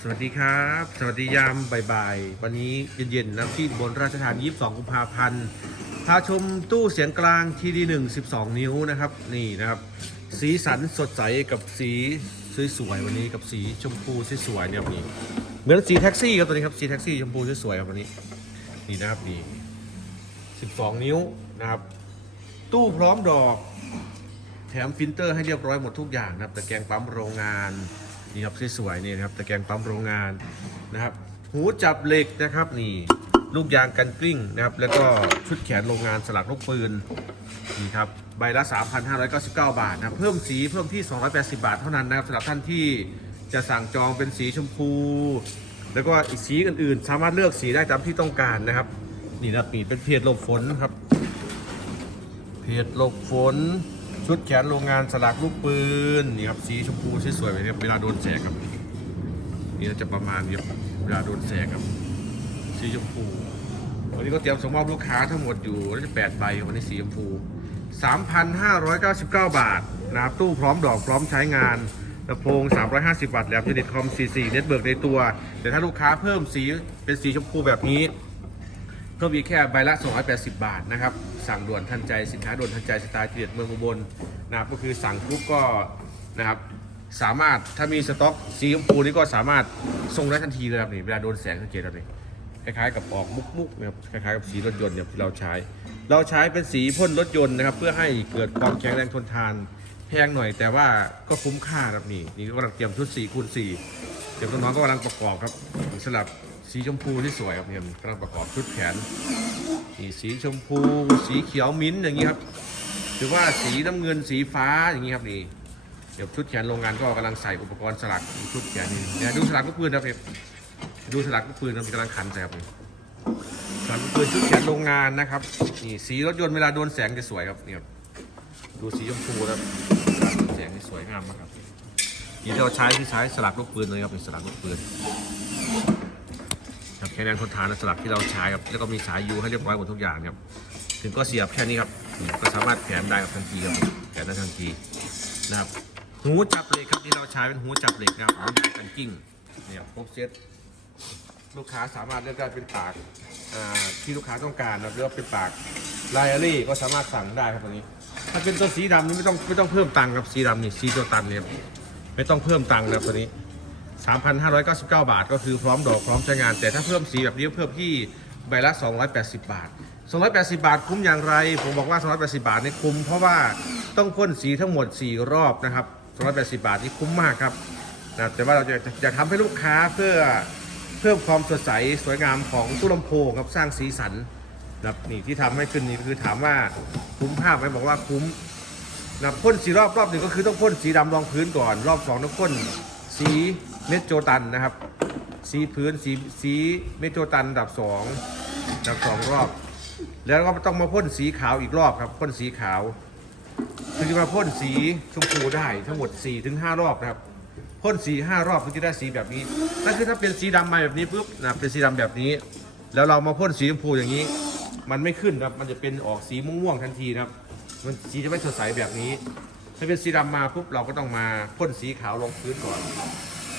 สวัสดีครับ สวัสดียามบ่ายๆ วันนี้เย็นๆนะที่บนราชธานี22กุมภาพันธ์พาชมตู้เสียงกลางทีดีหนึ่ง12นิ้วนะครับ นี่นะครับ สีสันสดใสกับสีสวยๆวันนี้กับสีชมพูสวยๆเนี่ยนี่เหมือนสีแท็กซี่ครับตัวนี้ครับสีแท็กซี่ชมพูสวยๆครับวันนี้นี่นะครับนี่12นิ้วนะครับ ตู้พร้อมดอก แถมฟิลเตอร์ให้เรียบร้อยหมดทุกอย่างนะครับตะแกงปั๊มโรงงาน นี่ครับสวยๆนี่นะครับตะแกรงปั๊มโรงงานนะครับ หูจับเหล็กนะครับนี่ลูกยางกันกลิ้งนะครับ แล้วก็ชุดแขนโรงงานสลักลูกปืนนี่ครับใบละ 3,599 บาทนะครับเพิ่มสีเพิ่มที่ 280 บาทเท่านั้นนะครับสำหรับท่านที่จะสั่งจองเป็นสีชมพู แล้วก็อีกสีอื่นๆ สามารถเลือกสีได้ตามที่ต้องการนะครับ นี่นะครับนี่เป็นเพจหลบฝนครับเพจหลบฝน ชุดแขนโรงงานสลักลูกปืนนี่ครับสีชมพูสวยๆแบบนี้ครับเวลาโดนแสงครับ นี่จะประมาณนี้ครับเวลาโดนแสงครับ สีชมพูวันนี้ก็เตรียมส่งมอบลูกค้าทั้งหมดอยู่น่าจะแปดใบวันนี้สีชมพู 3,599 บาทนะครับตู้พร้อมดอกพร้อมใช้งานลำโพง 350 วัตต์แหลมเจเน็ตคอม 44 เน็ตเบิร์กในตัว แต่ถ้าลูกค้าเพิ่มสีเป็นสีชมพูแบบนี้ ก็มีแค่ใบละ 280 บาทนะครับ สั่งด่วนทันใจสินค้าด่วนทันใจสไตล์เด็ดเมืองอุบลนะครับก็คือสั่งปุ๊บก็นะครับสามารถถ้ามีสต็อกสีชมพูนี่ก็สามารถส่งได้ทันทีเลยครับนี่เวลาโดนแสงสังเกตครับนี่คล้ายๆกับออกมุกๆนะครับคล้ายๆกับสีรถยนต์เนี่ยที่เราใช้ เราใช้เป็นสีพ่นรถยนต์นะครับ เพื่อให้เกิดความแข็งแรงทนทานแพงหน่อยแต่ว่าก็คุ้มค่าครับนี่นี่กำลังเตรียมชุด4คูณ4เดี๋ยวน้องๆก็กำลังประกอบครับสลับ สีชมพูที่สวยครับเนี่ยกำลังประกอบชุดแขนนี่สีชมพู สีเขียวมิ้นท์อย่างนี้ครับหรือว่าสีน้ำเงินสีฟ้าอย่างนี้ครับนี่เดี๋ยวชุดแขนโรงงานก็กำลังใส่อุปกรณ์สลักชุดแขนนี่เนี่ยดูสลักลูกปืนครับเนี่ยดูสลักลูกปืนครับกำลังขันใส่ครับนี่สลักลูกปืนชุดแขนโรงงานนะครับนี่สีรถยนต์เวลาโดนแสงจะสวยครับเนี่ครับดูสีชมพูครับแสงนี่สวยงามมากครับนี่ที่เราใช้ที่ใช้สลักลูกปืนเลยครับเป็นสลักลูกปืน ครับแค่นั้นทนทานสลับที่เราใช้ครับแล้วก็มีสายยูให้เรียบร้อยหมดทุกอย่างครับถึงก็เสียบแค่นี้ครับก็สามารถแขนได้กับทันทีครับแขนได้ทันทีนะครับหูจับเหล็กครับที่เราใช้เป็นหูจับเหล็กนะครับหูจับกันกิ้งเนี่ยครบเซตลูกค้าสามารถเลือกได้เป็นปากที่ลูกค้าต้องการนะครับหรือว่าเป็นปากไลอารี่ก็สามารถสั่งได้ครับตัวนี้ ถ้าเป็นตัวสีดำนี่ไม่ต้องไม่ต้องเพิ่มตังค์ครับสีดำนี่สีตัวตันเนี่ยไม่ต้องเพิ่มตังค์นะตัวนี้ 3,599 บาท ก็คือพร้อมดอกพร้อมใช้งาน แต่ถ้าเพิ่มสีแบบนี้เพิ่มที่ใบละ 280 บาท 280 บาทคุ้มอย่างไร ผมบอกว่า 280 บาทนี่คุ้มเพราะว่าต้องพ่นสีทั้งหมด 4 รอบนะครับ 280 บาทนี่คุ้มมากครับนะแต่ว่าเราจะจะทำให้ลูกค้าเพื่อเพิ่มความสดใสสวยงามของตู้ลำโพงครับสร้างสีสันนะครับนี่ที่ทำให้ขึ้นนี่คือถามว่าคุ้มภาพไหมบอกว่าคุ้มนะพ่นสีรอบรอบหนึ่งก็คือต้องพ่นสีดำรองพื้นก่อน รอบสองต้องพ่น สีเมทโจตันนะครับ สีพื้นสีสีเมทโจตันดับสองดับสองรอบ แล้วก็ต้องมาพ่นสีขาวอีกรอบครับพ่นสีขาวถึงจะมาพ่นสีชมพูได้ทั้งหมด4ถึง5รอบนะครับพ่นสี5รอบถึงจะได้สีแบบนี้นั่นคือถ้าเป็นสีดำมาแบบนี้ปุ๊บนะเป็นสีดำแบบนี้ แล้วเรามาพ่นสีชมพูอย่างนี้ มันไม่ขึ้นครับมันจะเป็นออกสีม่วงๆทันทีนะครับ มันสีจะไม่สดใสแบบนี้ ถ้าเป็นสีดำมาปุ๊บเราก็ต้องมาพ่นสีขาวรองพื้นก่อน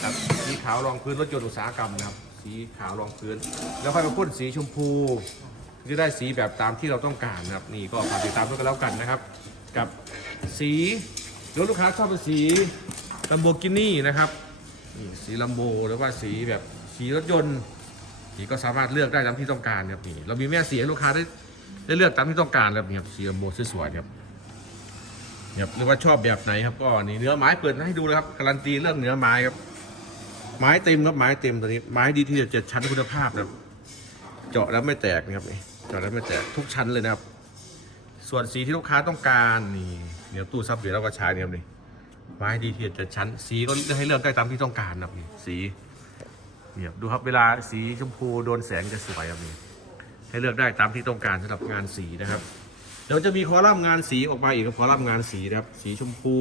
ครับสีขาวรองพื้นรถยนต์อุตสาหกรรมนะครับ สีขาวรองพื้น แล้วค่อยมาพ่นสีชมพูจะได้สีแบบตามที่เราต้องการนะครับ นี่ก็ฝากติดตามด้วยกันแล้วกันนะครับ กับสีรถลูกค้าชอบเป็นสีลัมโบกินี่นะครับนี่สีลัมโบหรือว่าสีแบบสีรถยนต์นี่ก็สามารถเลือกได้ตามที่ต้องการครับนี่เรามีแม่สีให้ลูกค้าได้ได้เลือกตามที่ต้องการครับนี่ครับสีโบสวยๆครับ ครับหรือว่าชอบแบบไหนครับก็นี่เนื้อไม้เปิดให้ดูเลยครับการันตีเรื่องเนื้อไม้ครับ ไม้เต็มครับไม้เต็มตัวนี้ไม้ดีที่จะเจ็ดชั้นคุณภาพนะครับเจาะแล้วไม่แตกนะครับนี่เจาะแล้วไม่แตกทุกชั้นเลยนะครับ ส่วนสีที่ลูกค้าต้องการนี่เดี๋ยวตู้ซับเดี๋ยวเราก็ใช้เนี่ยครับนี่ไม้ดีที่จะเจ็ดชั้น สีก็ให้เลือกได้ตามที่ต้องการนะครับนี่สีเนี่ยดูครับเวลาสีชมพูโดนแสงจะสวยครับนี่ให้เลือกได้ตามที่ต้องการสำหรับงานสีนะครับ เดี๋ยวจะมีคอลัมน์งานสีออกมาอีกคอลัมน์งานสีนะครับสีชมพู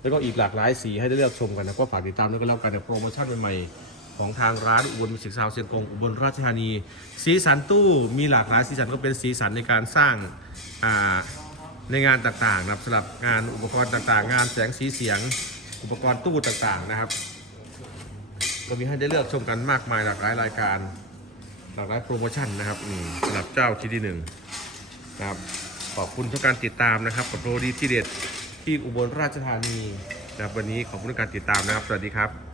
แล้วก็อีกหลากหลายสีให้ได้เลือกชมกันนะก็ฝากติดตามด้วยกันแล้วกันในโปรโมชั่นใหม่ๆของทางร้านอุบลมิสิกซาวเซียงกงอุบลราชธานี สีสันตู้มีหลากหลายสีสันก็เป็นสีสันในการสร้างในงานต่างๆนะครับสำหรับงานอุปกรณ์ต่างๆ งานแสงสีเสียงอุปกรณ์ตู้ต่างๆนะครับก็มีให้ได้เลือกชมกันมากมายหลากหลายรายการ หลากหลายโปรโมชั่นนะครับนี่สำหรับเจ้าทีดีหนึ่ง นะครับ ขอบคุณทุกการติดตามนะครับ กับโปรดีที่เด็ดที่อุบลราชธานีนะครับวันนี้ขอบคุณทุกการติดตามนะครับ สวัสดีครับ